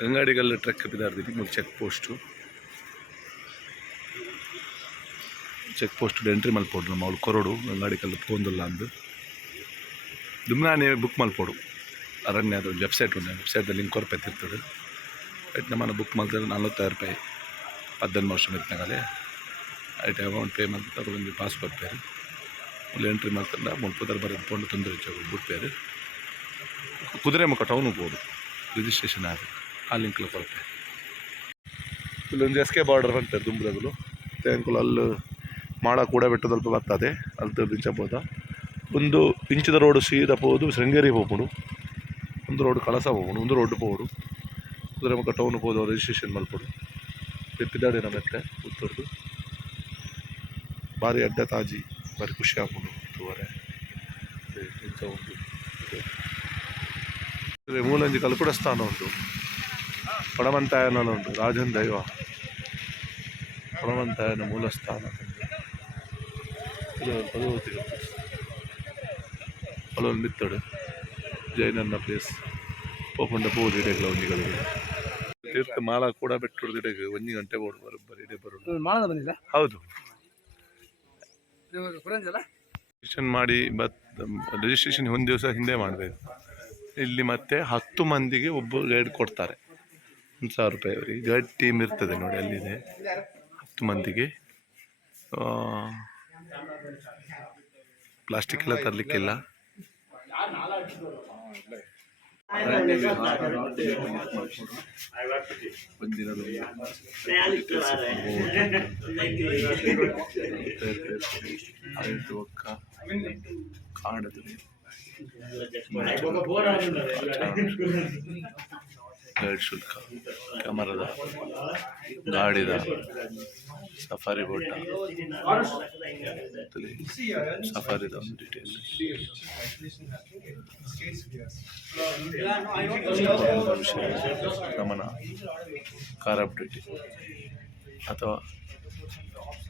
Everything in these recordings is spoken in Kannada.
ಗಂಗಾಡಿಗಲ್ ಟ್ರಕ್ ಬಿದ್ದಾರ್ದಿ ಮೂಲ ಚೆಕ್ ಪೋಸ್ಟ್ ಎಂಟ್ರಿ ಮಲ್ಪೋಡು ನಮ್ಮ ಅವಳು ಕೊರೋಡು ಗಂಗಾಡಿಕಲ್ ಪೋಂದಿಲ್ಲ ಅಂದು ದುಮ್ನಾನೇ ಬುಕ್ ಮಲ್ಪೋಡು ಅರಣ್ಯದ ವೆಬ್ಸೈಟ್ ಉಂಟು ವೆಬ್ಸೈಟಲ್ಲಿ ಲಿಂಕ್ ರೂಪಾಯಿ ತಿರ್ತದೆ ಐಟ್ ನಮ್ಮನ್ನು ಬುಕ್ ಮಾಡ್ತಾರೆ 40,000 ರೂಪಾಯಿ 18 ವರ್ಷ ಮೆತ್ತಿನಾಗಲೇ ಐಟ್ ಅಮೌಂಟ್ ಪೇ ಮಾಡ್ತಾರೆ ಒಂದು ಪಾಸ್ ಕೊಡ್ತಾರೆ ಅಲ್ಲಿ ಎಂಟ್ರಿ ಮಾಡ್ತಾರೆ ಮುಲ್ಪದರ್ ಬರೋದು ಪೋಂಡು ತೊಂದರೆ ಬಿಡ್ತಾರೆ ಕುದುರೆ ಮುಖ ಟೌನ್ ಹೋಗ್ಬೋದು ರಿಜಿಸ್ಟ್ರೇಷನ್ ಆಗಿ ಆ ಲಿಂಕ್లో ಕೊಡ್ತಾರೆ ಇಲ್ಲೊಂದು ಎಸ್ ಕೆ ಬಾರ್ಡರ್ ಅಂತಾರೆ ದುಂಬದಗಳು ತೆಂಕುಲು ಅಲ್ಲಿ ಮಾಡ ಕೂಡ ಬೆಟ್ಟು ಸ್ವಲ್ಪ ಬರ್ತದೆ ಅಲ್ಲಿ ದಿಂಚಬೋದ ಒಂದು ಇಂಚಿದ ರೋಡ್ ಸೀದಾ ಹೋದು ಶೃಂಗೇರಿ ಹೋಗ್ಬೋದು ಒಂದು ರೋಡ್ ಕಳಸ ಹೋಗ್ಬೋದು ಒಂದು ರೋಡ್ ಹೋಗೋದು ಕುದುರೆ ಮುಖ ಟೌನ್ ಹೋದು ರಿಜಿಸ್ಟ್ರೇಷನ್ ಮಲ್ಪೋಡು ಎಪ್ಪಿದಾಡಿ ನಮ್ಮ ಹತ್ರ ಉತ್ತರದು ಭಾರಿ ಅಡ್ಡ ತಾಜಿ ಭಾರಿ ಖುಷಿ ಆಗ್ಬೋದು ತೂವರೆ ಉಂಟು ಮೂಲಂಜಿ ಕಲ್ಪುಡ ಸ್ಥಾನ ಉಂಟು ಪಣಮಂತಾಯನ ಉಂಟು ರಾಜನ್ ದೈವ ಪಣಮಂತಾಯನ ಮೂಲ ಸ್ಥಾನ ಭಗವತಿ ಅಲ್ಲೊಂದು ಮಿತ್ತಡು ಜೈನನ್ನ ಪ್ಲೇಸ್ ಪೋಪುಂಡ ಪೋದು ಇಡೆಗ್ಲ ಒಂಜಿಗಳಿಗೆ ತೀರ್ಥ ಮಾಲ ಕೂಡ ಬೆಟ್ಟು ಇಡೆಗೆ 1 ಗಂಟೆ ಬೋಡು ಬರೋಬ್ಬರಿ ಇಡೆ ಬರೋದು ಹೌದು ರಿಜಿಸ್ಟ್ರೇಷನ್ ಮಾಡಿ ರಿಜಿಸ್ಟ್ರೇಷನ್ ಒಂದು ದಿವಸ ಹಿಂದೆ ಮಾಡಬೇಕು ಇಲ್ಲಿ ಮತ್ತೆ 10 ಮಂದಿಗೆ ಒಬ್ಬ ಗೈಡ್ ಕೊಡ್ತಾರೆ 1,000 ರೂಪಾಯಿ ಅವರಿಗೆ ಗೈಡ್ ಟೀಮ್ ಇರ್ತದೆ ನೋಡಿ ಅಲ್ಲಿದೆ 10 ಮಂದಿಗೆ ಪ್ಲಾಸ್ಟಿಕ್ ಎಲ್ಲ ತರಲಿಕ್ಕಿಲ್ಲ ಕಾಣದು ಗೈಡ್ ಶುಲ್ಕ ಕ್ಯಾಮರಾದ ಗಾಡಿದ ಸಫಾರಿ ಬೋಟ ಸಫಾರಿದ ಒಂದು ಡೀಟೇಲ್ ಗಮನ ಕಾರ್ ಅಪ್ಡೇಟ್ ಅಥವಾ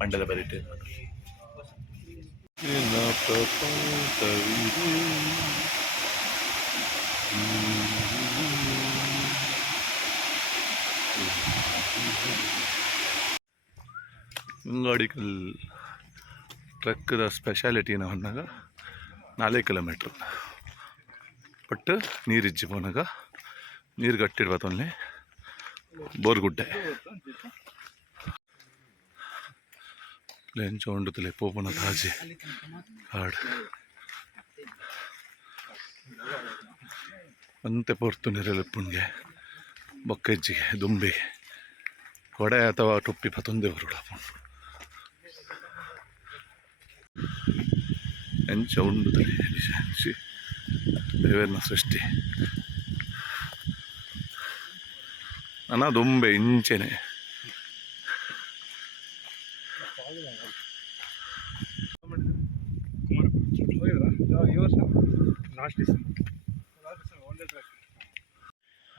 ಮಂಡ್ಯದ ಬರೀಟೆ ಗಂಗಾಡಿಕಲ್ ಟ್ರಕ್ದ ಸ್ಪೆಷಾಲಿಟಿ ನಾವು ಅಂದಾಗ 4 ಕಿಲೋಮೀಟ್ರ್ ಬಟ್ ನೀರಿಜ್ಜಿ ಪೋನಾಗ ನೀರು ಗಟ್ಟಿಡ್ಬತ್ತೊನ್ನೆ ಬೋರ್ಗುಡ್ಡೆ ಲೆಂಚ ಉಂಡುತ್ತಲೆ ಪೋಪುನ ತಾಜೆ ಹಾಡು ಅಂತೆ ಪೊರ್ತು ನೀರೆಲ್ಲಪ್ಪುನ್ಗೆ ಬೊಕ್ಕೆಜ್ಜಿಗೆ ದುಂಬಿಗೆ ಕೊಡೆ ಅಥವಾ ಟೊಪ್ಪಿ ಪತ್ತೊಂದೇ ಬರೋಡಪ್ಪ ಎಂಚ ಉಂಡುತ್ತಲೆ ದೇವರನ ಸೃಷ್ಟಿ ನನ್ನ ದುಂಬೆ ಇಂಚೆನೆ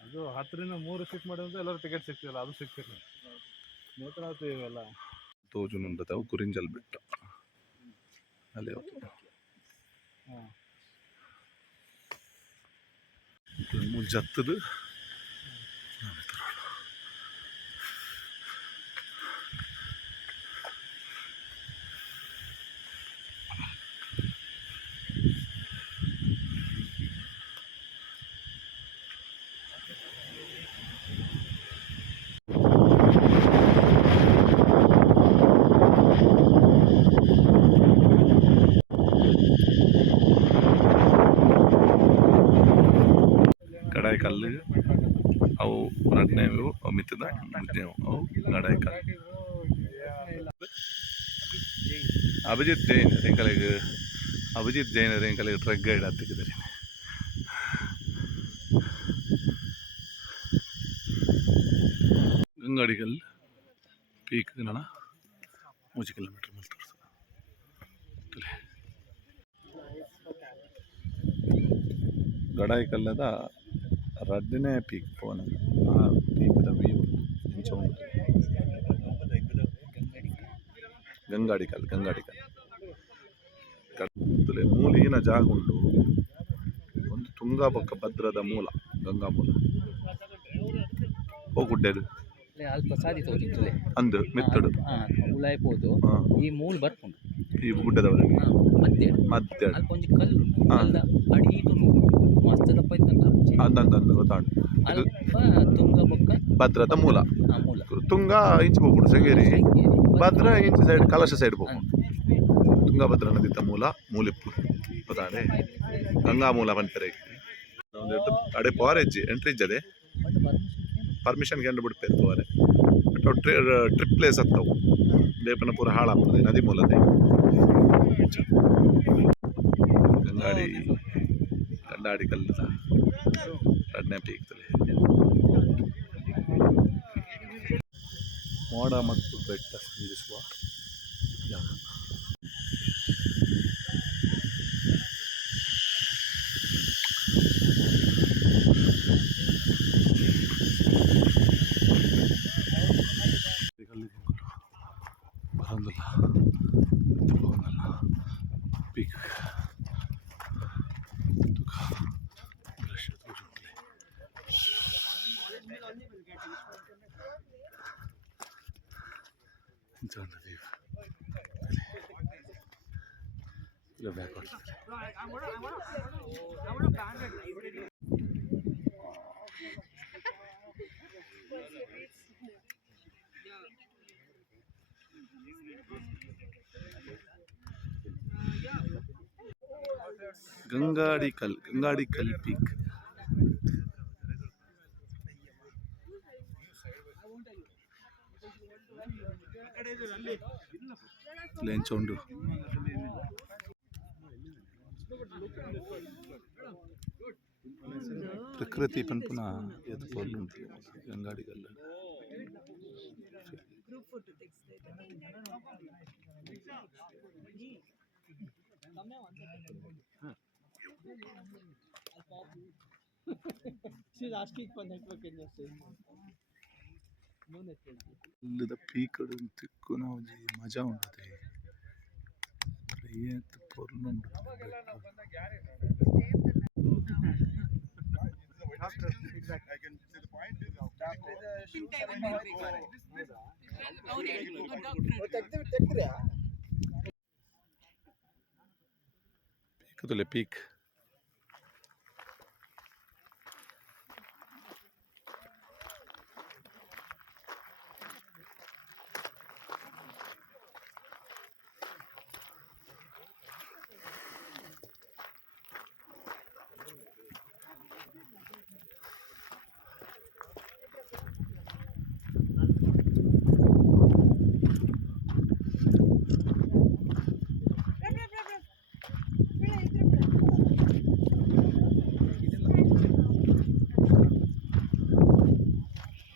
ಅದು 10ರಿಂದ 3 ಶೂಟ್ ಮಾಡಿದ್ರೆ ಎಲ್ಲರೂ ಟಿಕೆಟ್ ಸಿಗ್ತಿಲ್ಲ ಅದು ಸಿಗ್ತಿಲ್ಲ ಇವೆಲ್ಲ ತೋಜುನುಂಡದ ಗುರಿಂಜಲ್ ಬಿಟ್ಟ ಅಲ್ಲಿ ಜತ್ತದು ಕಲ್ಲು ಅವು ರಡ್ನೇವು ಮಿತ್ತದ ಮುದ್ದೆವು ಅವು ಗಡಾಯಿಕಲ್ಲು ಅಭಿಜಿತ್ ಜೈನ್ ರೆಂಕಲಿಗೆ ಟ್ರಕ್ ಗೈಡ್ ಹತ್ತಿದ್ದಾರೆ ಗಂಗಾಡಿಗಲ್ ಪೀಕ್ ನಡ 3 ಕಿಲೋಮೀಟರ್ ಮೇಲೆ ತೋರಿಸ್ತದೆ ಗಡಾಯಿಕಲ್ಲದ ರಡ್ಡನೇ ಪೀಕ್ ಫೋನ್ ಆ ಪೀಕ್ದ ವ್ಯೂ ಇಂಚ ಉಂಟು ಗಂಗಾಡಿಕಲ್ ಮೂಲಿನ ಜಾಗ ಉಂಟು ಒಂದು ತುಂಗಾ ಪಕ್ಕ ಭದ್ರದ ಮೂಲ ಗಂಗಾ ಮೂಲ ಗುಡ್ಡೆದು ಅಲ್ಪ ಸಾದಿ ತೋರಿತ್ತಲೆ ಅಂದು ಮೆತ್ತಡು ಉಲಾಯ್ಬೋದು ಹಾಂ ಈ ಮೂಲ ಬರ್ಕೊಂಡು ಈ ಗುಡ್ಡದವರೆಗೆ ಮಧ್ಯೆ ಮಧ್ಯ ಅಲ್ಪ ಒಂಜಿ ಕಲ್ಲು ಹಾ. ಕಲ್ದ ಅಡೀಟು ಮಸ್ತ್ ದಪ್ಪ ಇತ್ತಂತ ಅಂದಂದು ಗೊತ್ತಾಡು ಇದು ಅಲ್ಪ ತುಂಗ ಬೊಕ್ಕ ಭದ್ರದ ಮೂಲ ಮೂಲ ತುಂಗ ಇಂಚು ಹೋಗ್ಬಿಡು ಶೃಂಗೇರಿ ಭದ್ರ ಇಂಚು ಸೈಡ್ ಕಲಶ ಸೈಡ್ ಹೋಗು ತುಂಗಭದ್ರಾ ನದಿತ ಮೂಲ ಮೂಲಿಪ್ಪು ಗೊತ್ತಾಡೆ ಗಂಗಾ ಮೂಲ ಪಂಪರೆ ಒಂದು ಅಡೆ ಪೋರೆಜ್ಜಿ ಎಂಟ್ರಿ ಇಜ್ಜದೆ ಪರ್ಮಿಷನ್ ಕಂಡು ಬಿಡ್ಪೇರು ತೋರೆ ಬಟ್ ಟ್ರಿಪ್ ಪ್ಲೇಸ್ ಹತ್ತವು ದೇಪನ ಪೂರ ಹಾಳಾಗ್ತದೆ ನದಿ ಮೂಲದೆ ಗಂಗಾಡಿ ಗಂಡಾಡಿ ಕಲ್ಲದ ಎರಡನೇ ಪೀಕ್ತದೆ ಮೋಡ ಮತ್ತು ಬೆಟ್ಟ ಸಂಧಿಸುವ ಜಾಗ ಬರೋದಿಲ್ಲ ಪೀಕ್ ಗಂಗಾಡಿ ಕಲ್ ಪೀಕ್ ಲೆಂಚ ಉಂಡು ಪ್ರಕೃತಿ ಪನ್ಪುನ ಎದ್ದು ಪೋರ್ಲುಂಟು ಗಂಗಾಡಿ ಕಲ್ಲು ಇಲ್ಲದ ಪೀಕಡು ತಿಕ್ಕುನ ಒಂಜಿ ಮಜಾ ಉಂಟದೆ ಏತ್ ಪೊರ್ಲುಂಡು ಪೀಕದಲೆ ಪೀಕ್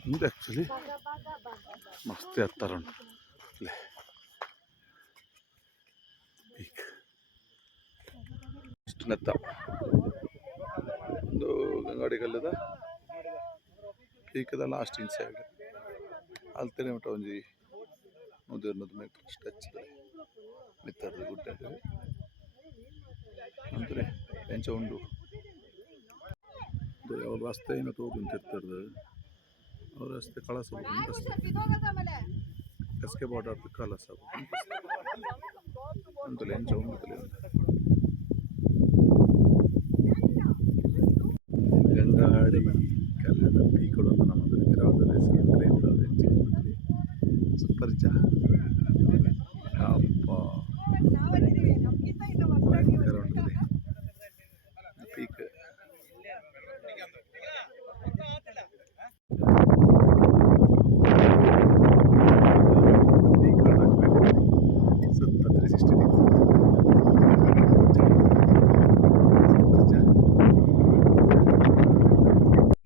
ಇದು ಆ್ಯಕ್ಚುಲಿ ಮಸ್ತ್ ಎತ್ತರ ಉಂಟು ಪೀಕ್ ಇಷ್ಟು ನೆತ್ತ ಒಂದು ಗಂಗಾಡಿ ಕಲ್ಲದ ಪೀಕದ ಲಾಸ್ಟ್ ಇನ್ ಸೈಡ್ ಅಲ್ತೇನೆ ಉಂಟ ಒಂಜಿ 100 ಮೀಟರ್ ಅಷ್ಟು ಹಚ್ಚಿದೆ ಮಿತ್ತರದ ಗುಡ್ಡ ಅಂದರೆ ಎಂಚ ಉಂಡು ಅವ್ರ ರಸ್ತೆ ಏನೋ ತೋದುಂತಿರ್ತದೆ ಅವ್ರ ರಸ್ತೆ ಕಳಸ ಎಸ್ಕೆ ಬಾರ್ಡರ್ ಕಲಸ ಅಂತಲೇ ಎಂಚ ಉಂಟಲೆ ಗಂಗಾಡಿ ಕಲ್ಲದ ಪೀಕಡನ್ನು ನಮ್ಮದಲ್ಲಿ ಗ್ರಾಮದಲ್ಲಿ ಸಿಗುತ್ತಲೇ ಸೂಪರ್ ಜಾ ಅಪ್ಪ ಭಯಂಕರ ಉಂಟದೆ ಪೀಕ್ ಸುತ್ತ 360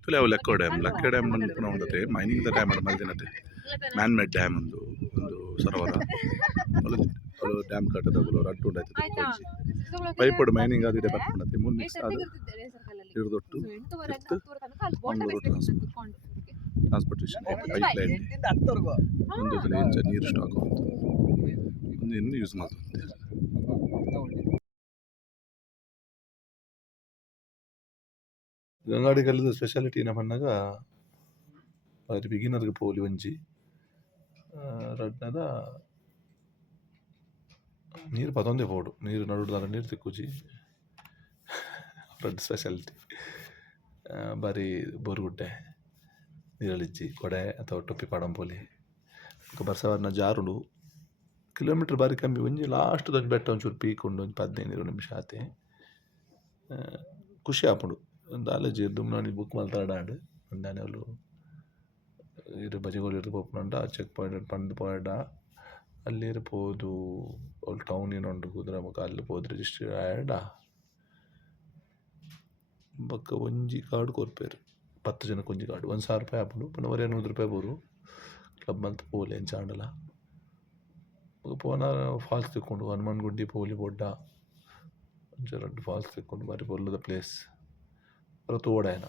ತುಲೆ ಅವು ಲೆಕ್ಕ ಡ್ಯಾಮ್ ಪುನಃ ಉಂಡತೆ ಮೈನಿಂಗ್ ಡ್ಯಾಮ್ ಅಡ ಮಲ್ದಿನತೆ ಮ್ಯಾನ್ ಮೇಡ್ ಡ್ಯಾಮ್ ಒಂದು ಸರೋವರ ಡ್ಯಾಮ್ ಕಟ್ಟದಾಗಲು ರಡ್ಡು ಉಂಡಾಯ್ತದೆ ಪೈಪಡ್ ಮೈನಿಂಗ್ ಆದಿದೆ ಬರ್ಪಣತೆ ಮೂರು ಮಿಕ್ಸ್ ಆದ ಹಿಡಿದೊಟ್ಟು ಮಂಗಳೂರು ಟ್ರಾನ್ಸ್ಪೋರ್ಟೇಷನ್ ಪೈಪ್ ಲೈನ್ ಒಂದು ಇಂಚ ನೀರು ಸ್ಟಾಕ್ ಆಗುತ್ತೆ ಒಂದು ಇನ್ನು ಯೂಸ್ ಮಾಡ್ತಾರೆ ಗಂಗಾಡಿ ಕಲ್ಲದ ಸ್ಪೆಷಾಲಿಟಿ ಏನಪ್ಪ ಅಂದಾಗ ಬಾರಿ ಬಿಗಿನರ್ಗೆ ಪೋಲಿ ಒಂಜಿ ರಡ್ನದ ನೀರು ಪದೊಂದೇ ಪೋಡು ನೀರು ನಡುದಾರ ನೀರು ತಿಕ್ಕುಜಿ ರಡ್ ಸ್ಪೆಷಾಲಿಟಿ ಬಾರಿ ಬೋರ್ಗುಡ್ಡೆ ನೀರಳಿಜ್ಜಿ ಕೊಡೆ ಅಥವಾ ಟೊಪ್ಪಿ ಪಾಡಂ ಪೋಲಿ ಬರ್ಸವರ್ನ ಜಾರುಡು ಕಿಲೋಮೀಟ್ರ್ ಬಾರಿ ಕಮ್ಮಿ ಒಂಜಿ ಲಾಸ್ಟ್ ದೊಂಜಿ ಬೆಟ್ಟ ಒಂಚೂರು ಪೀಕ್ ಉಂಡು ಒಂಜಿ 15-20 ನಿಮಿಷ ಆತೆ ಖುಷಿ ಆಪುಂಡು ಒಂದು ಆಲೋಚಿ ದುಮ್ನಾನಿ ಬುಕ್ ಮಲ್ತಾಡಾಂಡು ಒಂದಾನೆ ಅವಳು ಇರು ಬಜೆಗೋಲು ಇರು ಪೋಪುನಂಡ ಚೆಕ್ ಪಾಯಿಂಟ್ ಪಂದು ಪಾಯಿಂಟ್ ಅಲ್ಲಿ ಪೋದು ಅವ್ಳು ಟೌನ್ ಏನೊಂಡು ಕುದುರೆಮುಖ ಅಲ್ಲಿ ಪೋದು ರಿಜಿಸ್ಟ್ರಿ ಆಯಡ ಬೊಕ್ಕ ಒಂಜಿ ಕಾರ್ಡ್ ಕೊರ್ಪೇರು 10 ಜನಕ್ಕೆ ಒಂಜಿ ಕಾರ್ಡ್ 1,000 ರೂಪಾಯಿ ಆಪುಂಡು ಪುನಃ 100 ರೂಪಾಯಿ ಬೋರು ಕ್ಲಬ್ ಮಲ್ತ ಪೋಲಿ ಎಂಚಾಂಡಲ ಪೋನ ಫಾಲ್ಸ್ ತಿಕ್ಕೊಂಡು ಹನುಮಾನ್ ಗುಡ್ಡಿ ಪೋಲಿ ಬೊಡ್ಡ ಒಂಚೂರು 2 ಫಾಲ್ಸ್ ತಿಕ್ಕೊಂಡು ಬಾರಿ ಬೊಲ್ಲದ ಪ್ಲೇಸ್ ಹೊರ ತೋಡಾಯನ